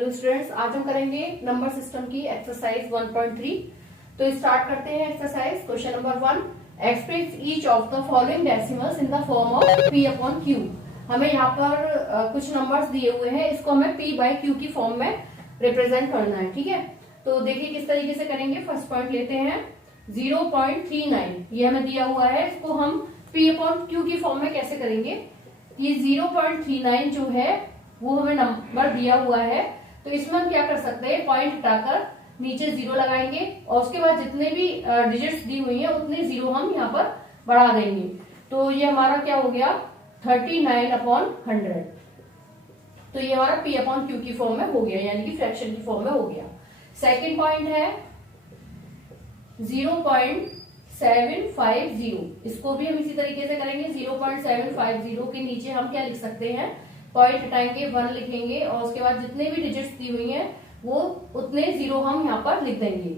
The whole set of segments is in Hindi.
हेलो स्टूडेंट्स, आज हम करेंगे नंबर सिस्टम की एक्सरसाइज 1.3। तो स्टार्ट करते हैं exercise. Question number 1, express each of the following decimals in the form of p upon q। हमें यहाँ पर कुछ नंबर्स दिए हुए हैं, इसको हमें p बाई q की फॉर्म में रिप्रेजेंट करना है। ठीक है, तो देखिए किस तरीके से करेंगे। फर्स्ट पॉइंट लेते हैं 0.39, ये हमें दिया हुआ है, इसको हम p अपॉन q की फॉर्म में कैसे करेंगे। ये 0.39 जो है वो हमें नंबर दिया हुआ है, तो इसमें हम क्या कर सकते हैं, पॉइंट हटाकर नीचे 0 लगाएंगे और उसके बाद जितने भी डिजिट्स दी हुई हैं उतने 0 हम यहाँ पर बढ़ा देंगे। तो ये हमारा क्या हो गया 39 अपॉन 100। तो ये हमारा p अपॉन q की फॉर्म में हो गया, यानी कि फ्रैक्शन की फॉर्म में हो गया। सेकेंड पॉइंट है 0.750, इसको भी हम इसी तरीके से करेंगे। 0.750 के नीचे हम क्या लिख सकते हैं, पॉइंट हटाएंगे, 1 लिखेंगे और उसके बाद जितने भी डिजिट्स दी हुई हैं वो उतने 0 हम यहाँ पर लिख देंगे।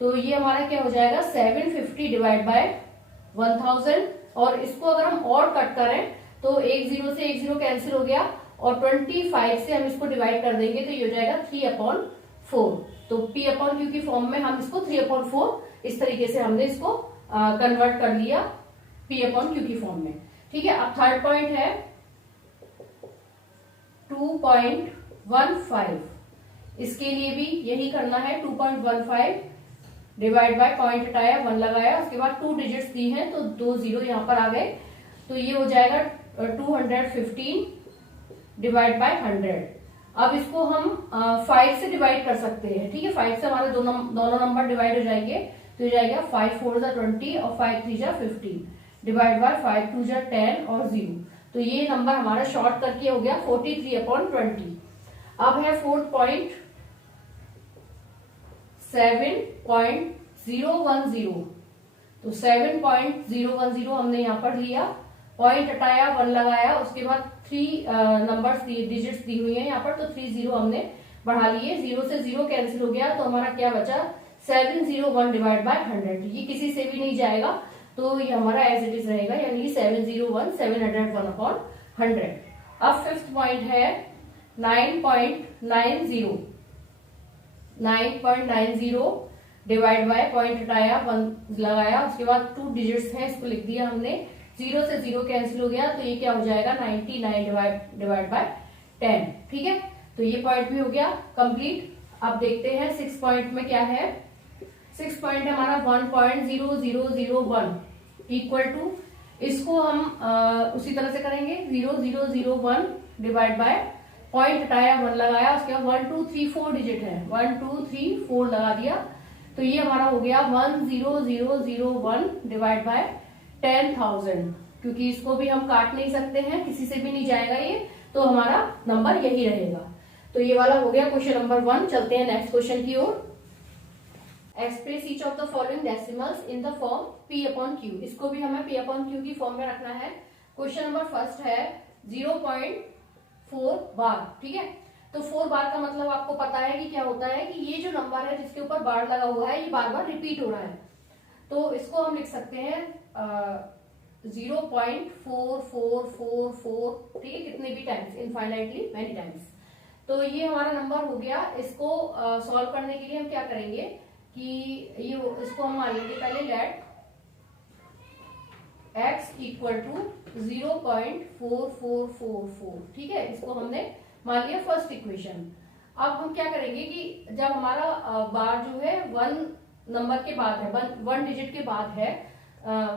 तो ये हमारा क्या हो जाएगा 750 डिवाइड बाय 1000। और इसको अगर हम और कट करें तो एक 0 से एक 0 कैंसिल हो गया और 25 से हम इसको डिवाइड कर देंगे तो ये हो जाएगा 3/4। तो p अपॉन q की फॉर्म में हम इसको 3/4 इस तरीके से हमने इसको कन्वर्ट कर लिया p अपॉन q की फॉर्म में। ठीक है, अब थर्ड पॉइंट है 2.15, इसके लिए भी यही करना है। 2.15 डिवाइड बाय, पॉइंट हटाया 1 लगाया, उसके बाद 2 डिजिट्स दी हैं तो 2 0 यहाँ पर आ गए, तो ये हो जाएगा 215 डिवाइड बाय 100। अब इसको हम 5 से डिवाइड कर सकते हैं। ठीक है, 5 से हमारे दोनों नंबर डिवाइड हो जाएंगे, तो हो जाएगा 5 4 20 और 5 3 15 डिवाइड बाय 5 2 10 और 0। तो ये नंबर हमारा शॉर्ट करके हो गया 43/20। अब है फोर्थ पॉइंट 7.010, तो 7.010 हमने यहाँ पर लिया, पॉइंट हटाया 1 लगाया, उसके बाद 3 नंबर्स डिजिट्स दी हुई है यहाँ पर, तो 3 0 हमने बढ़ा लिए, 0 से 0 कैंसिल हो गया, तो हमारा क्या बचा 701 डिवाइड बाय 100। ये किसी से भी नहीं जाएगा, तो ये हमारा एज इट इज रहेगा, यानी कि 701 अपॉन 100। अब फिफ्थ पॉइंट है 9.90 डिवाइड बाय, पॉइंट हटाया 1 लगाया, उसके बाद 2 डिजिट्स हैं, इसको लिख दिया हमने, 0 से 0 कैंसिल हो गया, तो ये क्या हो जाएगा 99 डिवाइड बाय 10। ठीक है, तो ये पॉइंट भी हो गया कंप्लीट। अब देखते हैं 6 पॉइंट में क्या है। 6 पॉइंट है हमारा 1.0001 इक्वल टू, इसको हम उसी तरह से करेंगे 0001 डिवाइड बाय, पॉइंट हटाया 1 लगाया, उसके बाद 1 2 3 4 डिजिट है, 1 2 3 4 लगा दिया, तो ये हमारा हो गया 10001 डिवाइड बाय 10,000। क्योंकि इसको भी हम काट नहीं सकते हैं, किसी से भी नहीं जाएगा ये, तो हमारा नंबर यही रहेगा। तो ये वाला हो गया क्वेश्चन नंबर 1। चलते हैं नेक्स्ट क्वेश्चन की ओर। Express each of the following decimals in the form p upon q, इसको भी हमें p अपॉन q की फॉर्म में रखना है। क्वेश्चन नंबर फर्स्ट है 0.4 बार। ठीक है, तो 4 बार का मतलब आपको पता है कि क्या होता है, कि ये जो नंबर है जिसके ऊपर बार लगा हुआ है ये बार बार रिपीट हो रहा है, तो इसको हम लिख सकते हैं 0.4444, ठीक है, कितने भी टाइम्स, इनफाइनाइटली मैनी टाइम्स। तो ये हमारा नंबर हो गया। इसको सॉल्व करने के लिए हम क्या करेंगे कि ये इसको हम मान लेंगे पहले, लेट x इक्वल टू 0.4444। ठीक है, इसको हमने मान लिया फर्स्ट इक्वेशन। अब हम क्या करेंगे कि जब हमारा बार जो है 1 नंबर के बाद है, 1 डिजिट के बाद है,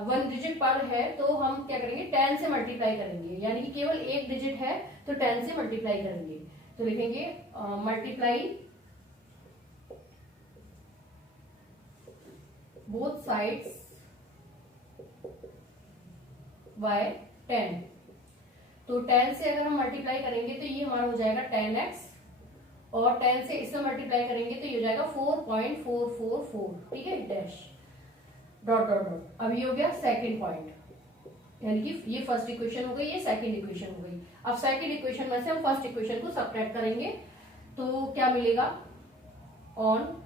1 डिजिट पर है, तो हम क्या करेंगे 10 से मल्टीप्लाई करेंगे, यानी कि केवल एक डिजिट है तो 10 से मल्टीप्लाई करेंगे। तो लिखेंगे मल्टीप्लाई बोथ साइड्स बाय 10। तो 10 से अगर हम मल्टीप्लाई करेंगे तो ये हमारा हो जाएगा 10x, और 10 से इसमें मल्टीप्लाई करेंगे तो ये हो जाएगा 4.444। ठीक है, डैश डॉट डॉट डॉट। अब ये हो गया सेकंड पॉइंट, यानी कि ये फर्स्ट इक्वेशन हो गई, ये सेकंड इक्वेशन हो गई। अब सेकंड इक्वेशन में से हम फर्स्ट इक्वेशन को सब्ट्रैक्ट करेंगे, तो क्या मिलेगा, on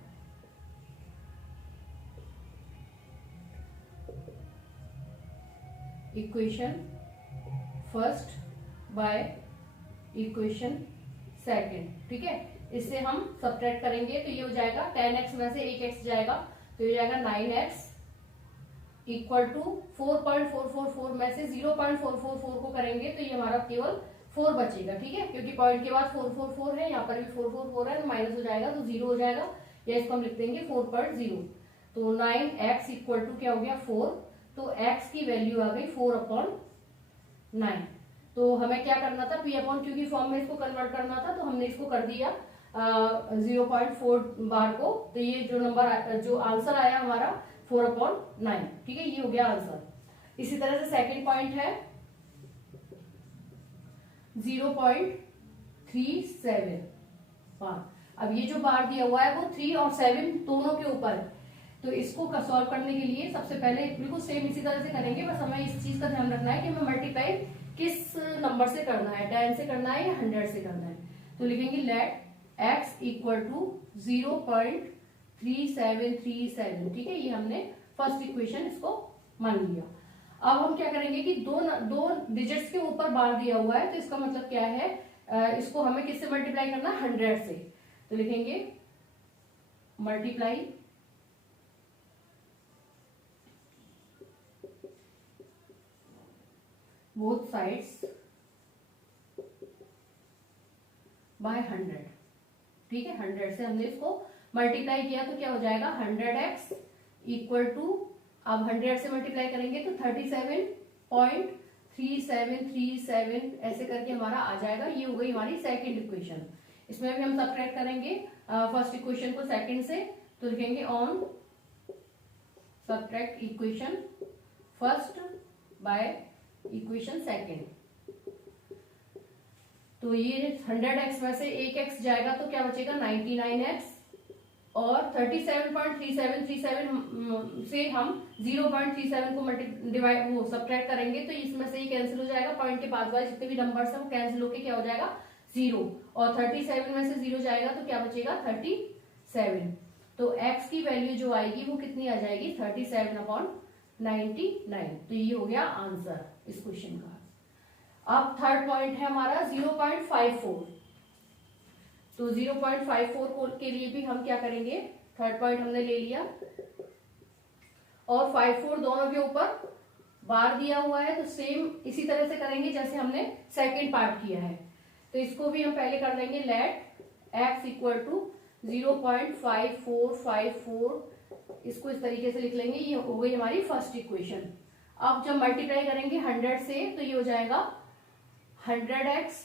equation first by equation second. ठीक है, इससे हम सब्ट्रैक्ट करेंगे तो ये हो जाएगा 10x में से 1x जाएगा तो ये जाएगा 9x इक्वल टू 4.444 में से 0.444 को करेंगे तो ये हमारा केवल 4 बचेगा। ठीक है, क्योंकि पॉइंट के बाद 444 है, यहाँ पर भी 444 है तो माइनस हो जाएगा तो 0 हो जाएगा, या इसको हम लिख देंगे 4.0। तो 9x इक्वल टू क्या हो गया 4, तो x की वैल्यू आ गई 4/9। तो हमें क्या करना था, p अपॉन क्यू की फॉर्म में इसको कन्वर्ट करना था, तो हमने इसको कर दिया 0.4 बार को, तो ये जो आंसर आया हमारा 4/9। ठीक है, ये हो गया आंसर। इसी तरह से सेकंड पॉइंट है 0.37 बार। अब ये जो बार दिया हुआ है वो 3 और 7 दोनों के ऊपर है, तो इसको सॉल्व करने के लिए सबसे पहले बिल्कुल सेम इसी तरह से करेंगे, बस हमें इस चीज का ध्यान रखना है कि हमें मल्टीप्लाई किस नंबर से करना है, 10 से करना है या 100 से करना है। तो लिखेंगे लेट x इक्वल टू 0.3737। ठीक है, ये हमने फर्स्ट इक्वेशन इसको मान लिया। अब हम क्या करेंगे कि दो डिजिट्स के ऊपर बार दिया हुआ है, तो इसका मतलब क्या है, इसको हमें किससे मल्टीप्लाई करना है, 100 से। तो लिखेंगे मल्टीप्लाई बोथ साइड्स बाय 100। ठीक है, 100 से हमने इसको मल्टीप्लाई किया तो क्या हो जाएगा 100x इक्वल टू, अब 100 से मल्टीप्लाई करेंगे तो 37.3737 ऐसे करके हमारा आ जाएगा। ये हो गई हमारी सेकंड इक्वेशन। इसमें भी हम सब्ट्रैक्ट करेंगे फर्स्ट इक्वेशन को सेकंड से, तो लिखेंगे on subtract equation first by equation second. तो ये 100x में से 1x जाएगा तो क्या बचेगा 99x, और 37.3737 से हम 0.37 को डिवाइड वो सब्ट्रैक्ट करेंगे तो इसमें से ही कैंसिल हो जाएगा, पॉइंट के बाद वाले जितने भी नंबर्स हैं वो कैंसिल होके क्या हो जाएगा 0, और 37 में से 0 जाएगा तो क्या बचेगा 37। तो x की वैल्यू जो आएगी वो कितनी आ जाएगी 37/99। तो ये हो गया आंसर इस क्वेश्चन का। अब थर्ड पॉइंट है हमारा 0.54। तो 0.54 के लिए भी हम क्या करेंगे, थर्ड पॉइंट हमने ले लिया और 54 दोनों के ऊपर बार दिया हुआ है, तो सेम इसी तरह से करेंगे जैसे हमने सेकंड पार्ट किया है। तो इसको भी हम पहले कर लेंगे लेट x इक्वल टू 0.5454, इसको इस तरीके से लिख लेंगे। ये हो गई हमारी फर्स्ट इक्वेशन। अब जब मल्टीप्लाई करेंगे 100 से तो ये हो जाएगा 100x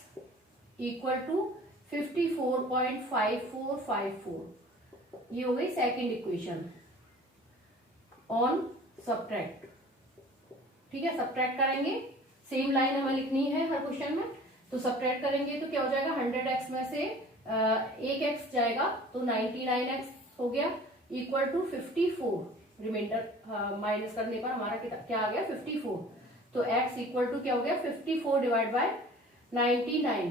इक्वल टू 54.5454। ये हो गई सेकंड इक्वेशन ऑन सब्ट्रैक्ट। ठीक है, सब्ट्रैक्ट करेंगे, सेम लाइन हमें लिखनी है हर क्वेश्चन में। तो सब्ट्रैक्ट करेंगे तो क्या हो जाएगा 100x में से 1x जाएगा तो 99x हो गया इक्वल टू 54, रिमाइंडर माइनस करने पर हमारा क्या आ गया 54। तो x इक्वल टू क्या हो गया 54 डिवाइड बाय 99।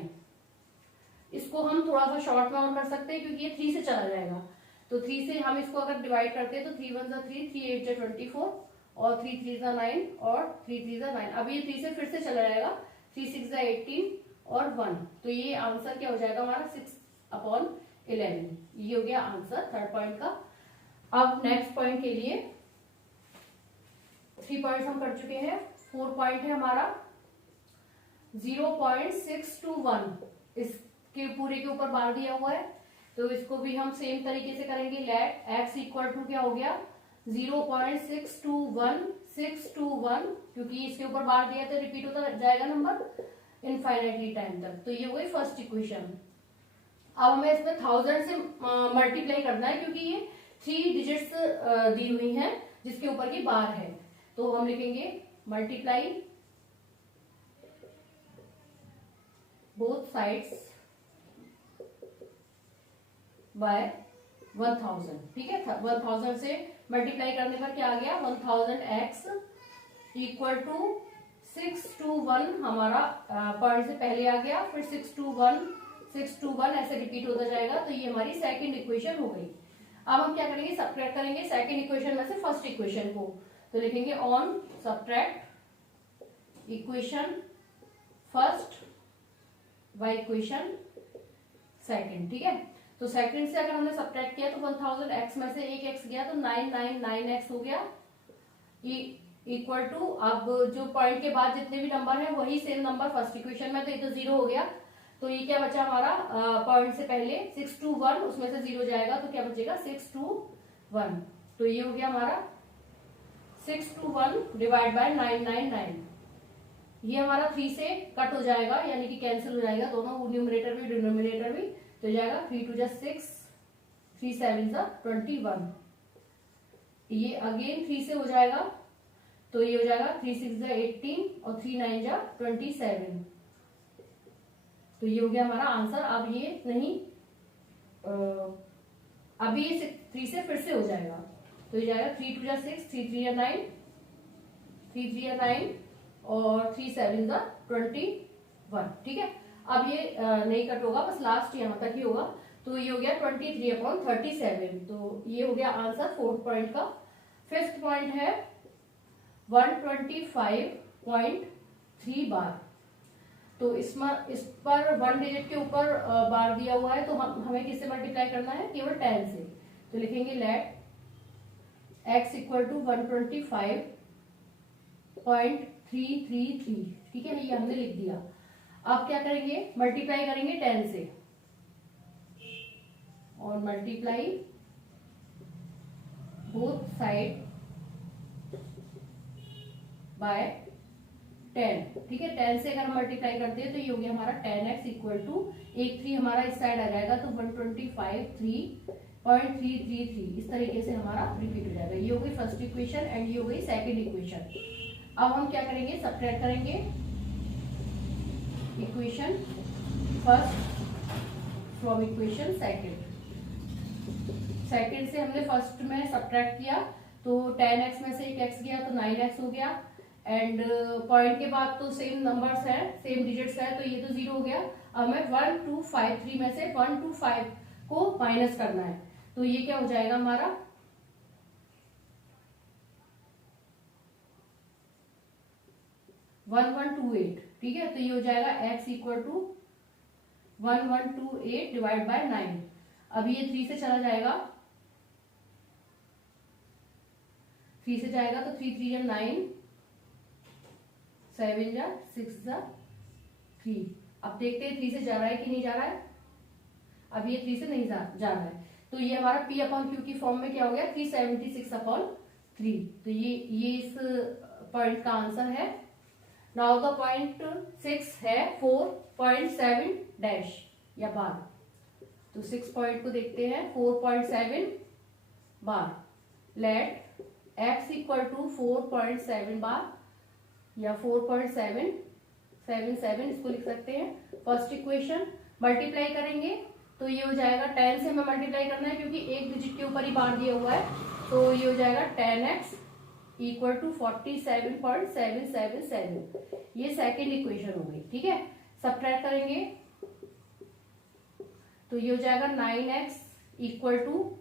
इसको हम थोड़ा सा शॉर्ट में और कर सकते हैं क्योंकि ये 3 से चला जाएगा, तो 3 से हम इसको अगर डिवाइड करते हैं तो 3 1 3, 3 8 24 और 3 3 9 और 3 3 9। अब ये 3 से फिर से चला जाएगा, 3 6 18 और 1, तो ये आंसर क्या हो जाएगा हमारा 6/11। ये हो गया आंसर थर्ड पॉइंट का। अब नेक्स्ट पॉइंट के लिए 3 पॉइंट्स हम कर चुके हैं, 4 पॉइंट है हमारा 0.621। इसके पूरे के ऊपर बार दिया हुआ है, तो इसको भी हम सेम तरीके से करेंगे लेट x इक्वल टू क्या हो गया 0.621 क्योंकि इसके ऊपर बार दिया तो रिपीट होता जाएगा नंबर इनफाइनाइटली टाइम तक। तो ये हो गई फर्स्ट इक्वेशन। अब हमें इसमें 1000 से मल्टीप्लाई करना है क्योंकि ये 3 डिजिट्स दी हुई हैं जिसके ऊपर की बार है। तो हम लिखेंगे मल्टीप्लाई बोथ साइड्स बाय 1000। ठीक है, 1000 से मल्टीप्लाई करने पर क्या आ गया 1000x इक्वल टू 621, हमारा पॉइंट से पहले आ गया, फिर 621 ऐसे रिपीट होता जाएगा। तो ये हमारी सेकंड इक्वेशन हो गई। अब हम क्या करेंगे सब्ट्रैक्ट करेंगे सेकंड इक्वेशन में से फर्स्ट इक्वेशन को, तो लिखेंगे on subtract equation first by equation second. ठीक है, तो सेकंड से अगर हमने सब्ट्रैक्ट किया तो 1000 x में से एक x गया तो 999x हो गया, इक्वल टू, अब जो पॉइंट के बाद जितने भी नंबर है वही सेम नंबर फर्स्ट इक्वेशन में, तो ये तो 0 हो गया। तो ये क्या बचा हमारा, पॉइंट से पहले 621, उसमें से 0 जाएगा तो क्या बचेगा 621। तो ये हो गया हमारा 621 डिवाइड बाय 999। ये हमारा 3 से कट हो जाएगा, यानी कि कैंसिल हो जाएगा दोनों, न्यूमरेटर भी डिनोमिनेटर भी। तो जाएगा 3 2 6, 3 7 21। ये अगेन 3 से हो जाएगा, तो ये हो जाएगा 3 6 18 और 3 9 27। तो ये हो गया हमारा आंसर। अब ये नहीं, अभी ये 3 से फिर से हो जाएगा, तो ये जाएगा 3 2 6, 3 3 9, 3 3 9 और 3 7 21। ठीक है, अब ये नहीं कट होगा, बस लास्ट यहां तक ही होगा। तो ये हो गया 23/37। तो ये हो गया आंसर 4th पॉइंट का। 5th पॉइंट है 125.3 बार। तो इस पर 1 डिजिट के ऊपर बार दिया हुआ है, तो हमें किससे मल्टीप्लाई करना है, केवल 10 से। तो लिखेंगे लेट x इक्वल टू 125.333। ठीक है, ये हमने लिख दिया। अब क्या करेंगे, मल्टीप्लाई करेंगे 10 से, और मल्टीप्लाई बोथ साइड बाय 10। ठीक है, 10 से अगर मल्टीप्लाई करते हैं तो ये हो गया हमारा 10x इक्वल टू, एक 3 हमारा इस साइड आ जाएगा, तो 125.333 इस तरीके से हमारा रिपीट हो जाएगा। ये हो गई फर्स्ट इक्वेशन एंड ये हो गई सेकंड इक्वेशन। अब हम क्या करेंगे, सब्ट्रैक्ट करेंगे equation first from equation second. Second से हमने फर्स्ट में सब्ट्रैक्ट किया, तो 10x में से एक x गया तो 9x हो गया, एंड पॉइंट के बाद तो सेम नंबर्स है, सेम डिजिट्स है, तो ये तो 0 हो गया। अब हमें 1253 में से 125 को माइनस करना है, तो ये क्या हो जाएगा हमारा 1128। ठीक है, तो ये हो जाएगा x equal to 1128 divide by 9। अब ये 3 से चला जाएगा, 3 से जाएगा तो 3 3 9, 7 6 3। अब देखते हैं 3 से जा रहा है कि नहीं जा रहा है। अब ये 3 से नहीं जा रहा है, तो ये हमारा p अपॉन क्यू की फॉर्म में क्या हो गया 376/3। तो ये इस पॉइंट का आंसर है। नाउ द पॉइंट 6 है 4.7 डैश या बार। तो 6 पॉइंट को देखते हैं, 4.7 बार। लेट x इक्वल टू 4.7 बार या 4.777 इसको लिख सकते हैं। फर्स्ट इक्वेशन मल्टीप्लाई करेंगे तो ये हो जाएगा 10 से हमें मल्टीप्लाई करना है क्योंकि एक डिजिट के ऊपर ही बार दिया हुआ है, तो ये हो जाएगा 10x इक्वल टू 47.777। ये सेकेंड इक्वेशन हो गई। ठीक है, सब्ट्रैक्ट करेंगे तो ये हो जाएगा 9x इक्वल टू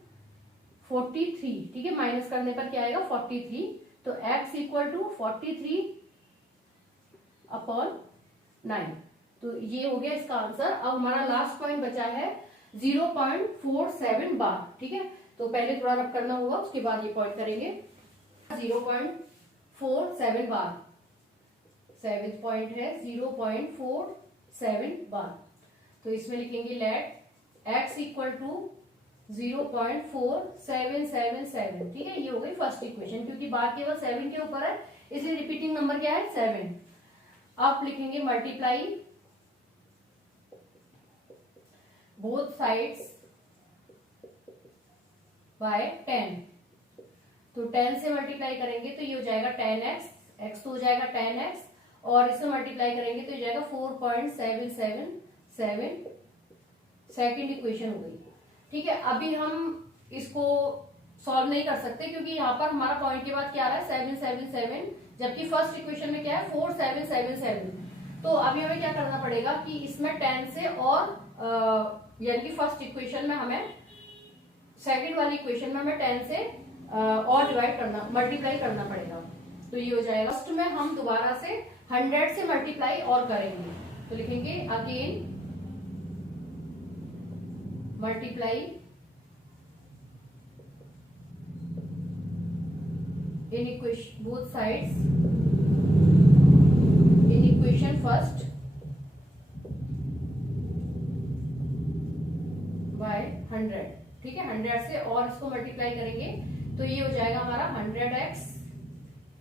43। ठीक है, माइनस करने पर क्या आएगा 43, तो x इक्वल टू 43/9। तो ये हो गया इसका आंसर। अब हमारा लास्ट पॉइंट बचा है 0.47 बार। ठीक है, तो पहले थोड़ा रब करना होगा, उसके बाद ये पॉइंट करेंगे। 0.47 बार, 7th पॉइंट है 0.47 बार। तो इसमें लिखेंगे लेट x इक्वल टू 0.4777। ठीक है, ये हो गई फर्स्ट इक्वेशन, क्योंकि बार केवल 7 के ऊपर है इसलिए रिपीटिंग नंबर क्या है 7। आप लिखेंगे मल्टीप्लाई बोथ साइड्स बाय 10। तो 10 से मल्टीप्लाई करेंगे तो ये हो जाएगा 10x, x तो हो जाएगा 10x, और इससे मल्टीप्लाई करेंगे तो ये जाएगा 4.777। सेकेंड इक्वेशन हो गई। ठीक है, अभी हम इसको सॉल्व नहीं कर सकते क्योंकि यहाँ पर हमारा पॉइंट के बाद क्या आ रहा है 777, जबकि फर्स्ट इक्वेशन में क्या है 4777। तो अभी हमें क्या करना पड़ेगा कि इसमें 10 से और यानी कि फर्स्ट इक्वेशन में हमें, सेकंड वाली इक्वेशन में हमें 10 से और डिवाइड करना, मल्टीप्लाई करना पड़ेगा। तो ये हो जाएगा, फर्स्ट में हम दोबारा से 100 से मल्टीप्लाई और करेंगे। तो लिखेंगे again multiply in equation both sides in equation first by 100। ठीक है, 100 से और इसको मल्टीप्लाई करेंगे तो ये हो जाएगा हमारा 100x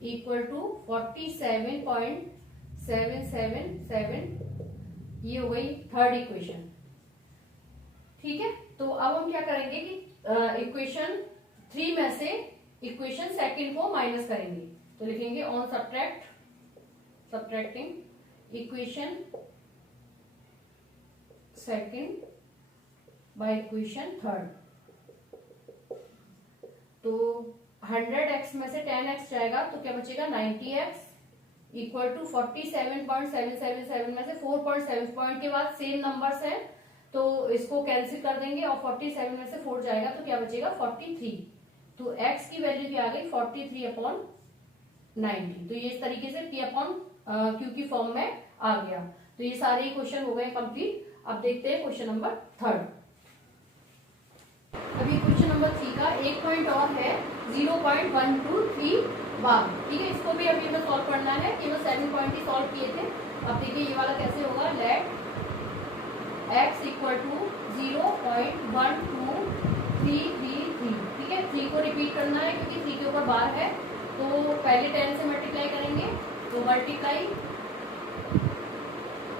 इक्वल टू 47.777। ये हो गई थर्ड इक्वेशन। ठीक है, तो अब हम क्या करेंगे कि इक्वेशन 3 में से इक्वेशन सेकंड को माइनस करेंगे। तो लिखेंगे on subtracting equation second by equation third. तो 100x में से 10x जाएगा तो क्या बचेगा 90x इक्वल टू 47.777 में से 4.7 पॉइंट के बाद सेम नंबर्स हैं तो इसको कैंसिल कर देंगे और 47 में से 4 जाएगा तो क्या बचेगा 43। तो x की वैल्यू क्या आ गई 43/90। तो ये इस तरीके से p/q की फॉर्म में आ गया। तो ये सारे क्वेश्चन हो गए कंप्लीट। अब देखते हैं क्वेश्चन नंबर थर्ड। अभी क्वेश्चन नंबर 3 का एक पॉइंट और है 0.123 बार। ठीक है, इसको भी अभी हमें सॉल्व करना है। केवल 7 पॉइंट ही सॉल्व किए थे। अब देखिए ये वाला कैसे होगा। Let x equal to 0.12333। ठीक है, 3 को रिपीट करना है क्योंकि 3 के ऊपर बार है। तो पहले 10 से मल्टीप्लाई करेंगे तो मल्टीप्लाई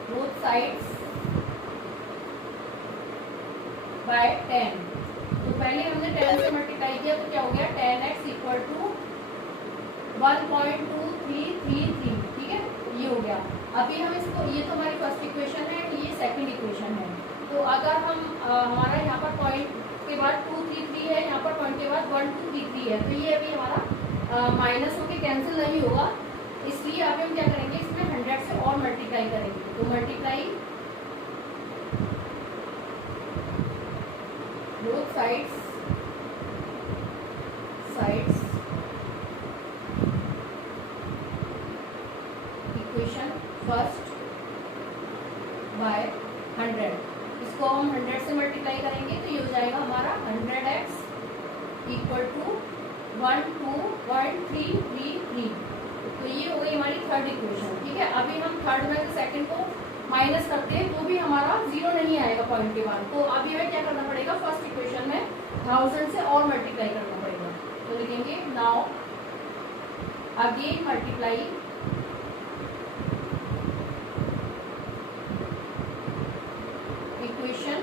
बोथ साइड्स बाय 10। तो पहले हमने 10 से मल्टीप्लाई किया तो क्या हो गया 10x इक्वल टू 1.2333। ठीक है, ये हो गया। अभी हम इसको, ये तो हमारी फर्स्ट इक्वेशन है, ये सेकंड इक्वेशन है। तो अगर हम हमारा यहाँ पर पॉइंट के बाद 233 है, यहाँ पर पॉइंट के बाद 1233 है, तो ये अभी हमारा माइनस होके कैंसिल नहीं होगा। इसलिए अभी हम क्या करेंगे इसमें 100 से और मल्टीप्लाई करेंगे। तो multiply both sides equation first by 100। इसको हम 100 से मल्टीप्लाई करेंगे तो ये हो जाएगा हमारा 100x इक्वल टू 12.333। तो ये हो गई हमारी थर्ड इक्वेशन। ठीक है, अभी हम थर्ड में से सेकंड को माइनस करते हैं तो भी हमारा 0 नहीं आएगा पॉइंट के बाद। तो अभी हमें क्या करना पड़ेगा फर्स्ट इक्वेशन में 1000 से और मल्टीप्लाई करना पड़ेगा। तो लिखेंगे now again multiply equation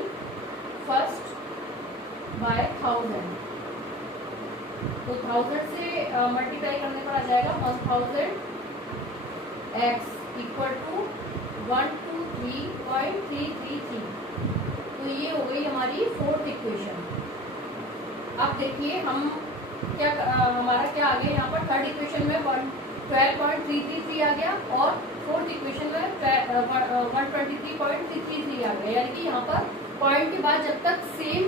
first by 1000। तो 1000 से मल्टीप्लाई करने पर आ जाएगा 1000x इक्वल टू 123.333। तो ये हो गई हमारी फोर्थ इक्वेशन। अब देखिए हम क्या हमारा क्या आ गया यहाँ पर थर्ड इक्वेशन में 12.333 आ गया और फोर्थ इक्वेशन में 123.333 आ गया। यानी कि यहाँ पर पॉइंट के बाद जब तक सेम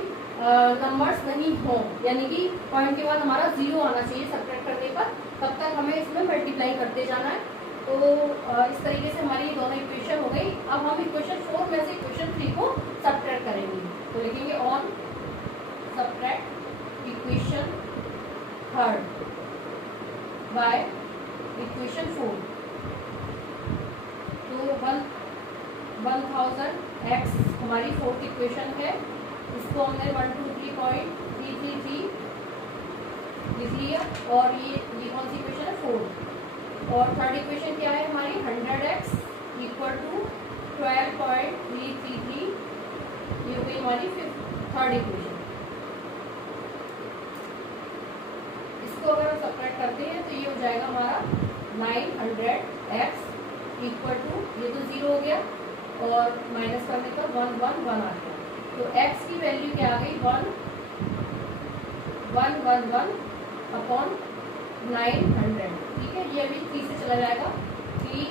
नंबर्स नहीं हो, यानी कि पॉइंट के बाद हमारा 0 आना चाहिए सब्ट्रैक्ट करने पर, तब तक हमें इसमें मल्टीप्लाई करते जाना है। तो इस तरीके से हमारी ये दोनों इक्वेशन हो गई। अब हम इक्वेशन 4 में से इक्वेशन 3 को सब्ट्रैक्ट करेंगे। तो लिखेंगे on subtract equation third by equation 4। तो 1000x हमारी फोर्थ इक्वेशन है। इसको हमने 123.333 लिख लिया और ये कौन सी इक्वेशन है 4। और थर्ड इक्वेशन क्या है हमारी 100x इक्वल टू 12.333। ये हो गई हमारी थर्ड इक्वेशन। इसको अगर हम सब्ट्रैक्ट करते हैं तो ये हो जाएगा हमारा 900x इक्वल टू, ये तो 0 हो गया और माइनस करने पर 111 आ गया। तो x की वैल्यू क्या आ गई 1111 अपॉन 900। ठीक है, ये अभी 3 से चला जाएगा। 3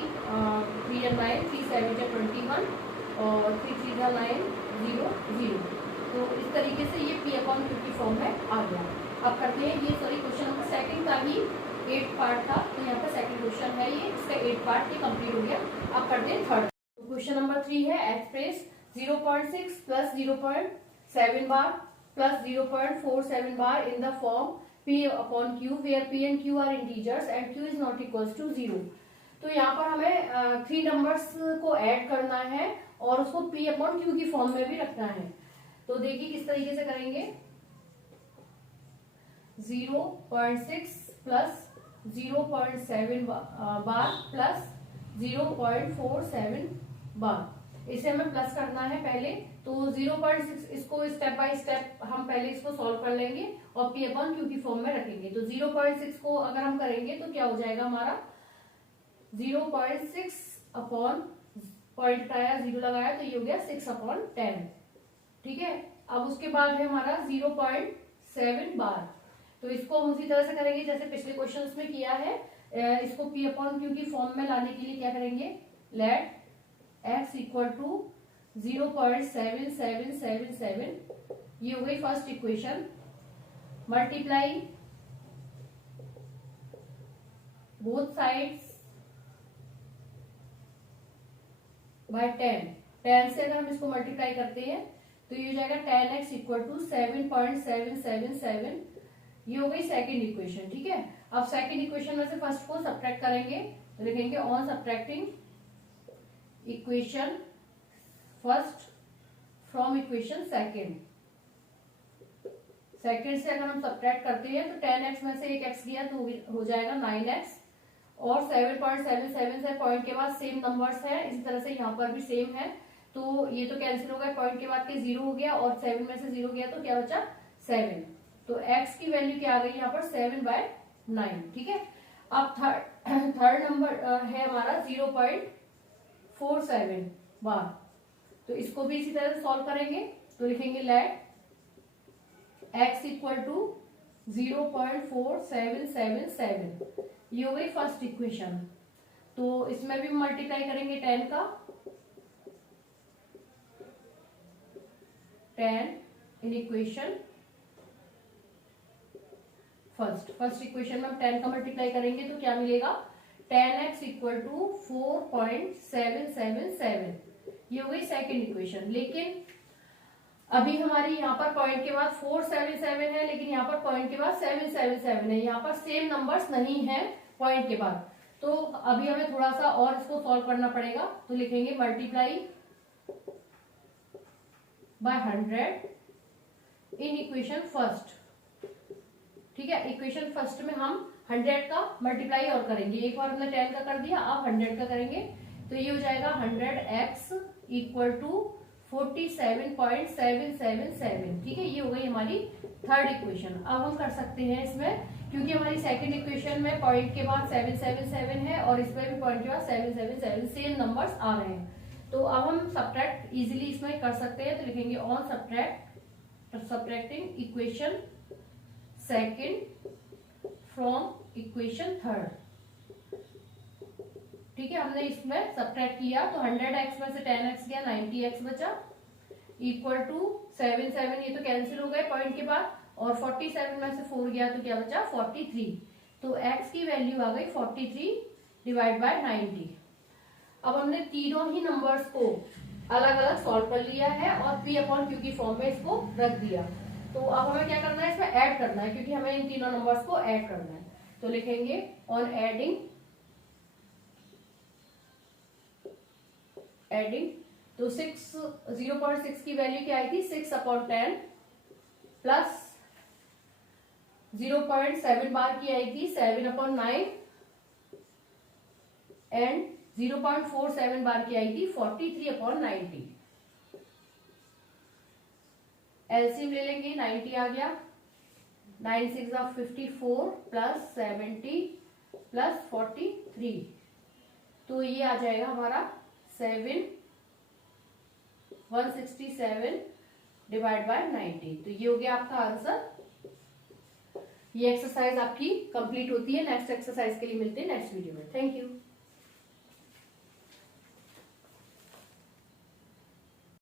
3 9 3 7 21 और 3 3 9 0 0। तो इस तरीके से ये p/q की फॉर्म में आ गया। अब करते हैं ये सॉरी क्वेश्चन नंबर सेकंड का ही 8 पार्ट था, तो यहाँ पर सेकंड क्वेश्चन है ये, इसका 8 पार्ट ये कंप्लीट हो गया। अब करते हैं थर्ड। क्वेश्चन नंबर 3 है express 0.6 plus 7 bar plus 0.47 bar in the form P upon Q where P and Q are integers and Q is not equals to 0। तो यहाँ पर हमें 3 नंबर्स को ऐड करना है और उसको P अपॉन Q की फॉर्म में भी रखना है। तो देखिए किस तरीके से करेंगे। 0.6 प्लस 0.7 बार प्लस 0.47 बार, इसे हमें प्लस करना है पहले। तो 0.6 इसको स्टेप बाय स्टेप हम पहले इसको सॉल्व कर लेंगे और P अपॉन Q की फॉर्म में रखेंगे। तो 0.6 को अगर हम करेंगे तो क्या हो जाएगा हमारा 0.6 अपॉन पॉइंट आया 0 लगाया तो ये हो गया 6 अपॉन 10। ठीक है, अब उसके बाद है हमारा 0.7 बार। तो इसको हम उसी तरह से करेंगे जैसे पिछले क्वेश्चंस में किया है। इसको P अपॉन Q की फॉर्म में लाने के लिए क्या करेंगे, लेट x इक्वल टू 0.7777, ये हो गई first equation, multiply both sides by 10 से अगर हम इसको मल्टीप्लाई करते हैं तो ये हो जाएगा 10x इक्वल टू 7.777, ये हो गई सेकेंड इक्वेशन। ठीक है, अब सेकेंड इक्वेशन में से फर्स्ट को सब्ट्रैक्ट करेंगे तो लिखेंगे on subtracting equation first from equation second. Second से अगर हम सब्ट्रैक्ट करते हैं तो 10x में से एक x गया तो हो जाएगा 9x और 7.77 से पॉइंट के बाद सेम नंबर्स है, इसी तरह से यहाँ पर भी सेम है। तो ये तो कैंसिल हो गया, पॉइंट के बाद के 0 हो गया और 7 में से 0 गया तो क्या बचा 7। तो x की वैल्यू क्या आ गई यहाँ पर 7/9। ठीक है, अब थर्ड नंबर है हमारा 0.47 बार। तो इसको भी इसी तरह से सॉल्व करेंगे तो लिखेंगे लेट x इक्वल टू 0.4777, ये हो गई फर्स्ट इक्वेशन। तो इसमें भी मल्टीप्लाई करेंगे 10 का, 10 इन इक्वेशन फर्स्ट इक्वेशन में हम 10 का मल्टीप्लाई करेंगे तो क्या मिलेगा 10x इक्वल टू 4.777, ये हो गई सेकेंड इक्वेशन। लेकिन अभी हमारी यहाँ पर पॉइंट के बाद 477 है, लेकिन यहाँ पर पॉइंट के बाद 777 है, यहाँ पर सेम नंबर्स नहीं है पॉइंट के बाद। तो अभी हमें थोड़ा सा और इसको सॉल्व करना पड़ेगा तो लिखेंगे multiply by 100 in equation first. ठीक है, इक्वेशन फर्स्ट में हम 100 का मल्टीप्लाई और करेंगे, एक बार हमने 10 का कर दिया, अब 100 का करेंगे तो ये हो जाएगा 100x इक्वल टू 47.777। ठीक है, ये हो गई हमारी थर्ड इक्वेशन। अब हम कर सकते हैं इसमें, क्योंकि हमारी सेकंड इक्वेशन में पॉइंट के बाद 777 है और इसमें भी पॉइंट के बाद 777 सेम नंबर्स आ रहे हैं। तो अब हम सब्ट्रैक्ट इजीली इसमें कर सकते हैं तो लिखेंगे on subtracting equation second from equation third. ठीक है, हमने इसमें सब्ट्रैक्ट किया तो 100x में से 10x गया, 90x बचा इक्वल टू 77, ये तो कैंसिल हो गए पॉइंट के बाद, और 47 में से 4 गया तो क्या बचा 43। तो x की वैल्यू आ गई 43 डिवाइड बाय 90। अब हमने तीनों ही नंबर्स को अलग अलग सॉल्व कर लिया है और P अपॉन Q की फॉर्म में इसको रख दिया। तो अब हमें क्या करना है, इसमें ऐड करना है, क्योंकि हमें इन तीनों नंबर्स को ऐड करना है। तो लिखेंगे ऑन एडिंग तो 0.6 की वैल्यू क्या आई थी 6 अपॉन 10 प्लस 0.7 बार की आई थी 7 अपॉन 9 एंड 0.47 बार की आई थी 43 अपॉन 90। एलसीएम ले लेंगे, 90 आ गया, 9 6 54 प्लस 70 प्लस 43, तो ये आ जाएगा हमारा 167 डिवाइड बाय 90। तो ये हो गया आपका आंसर। ये एक्सरसाइज आपकी कंप्लीट होती है। नेक्स्ट एक्सरसाइज के लिए मिलते हैं नेक्स्ट वीडियो में। Thank you.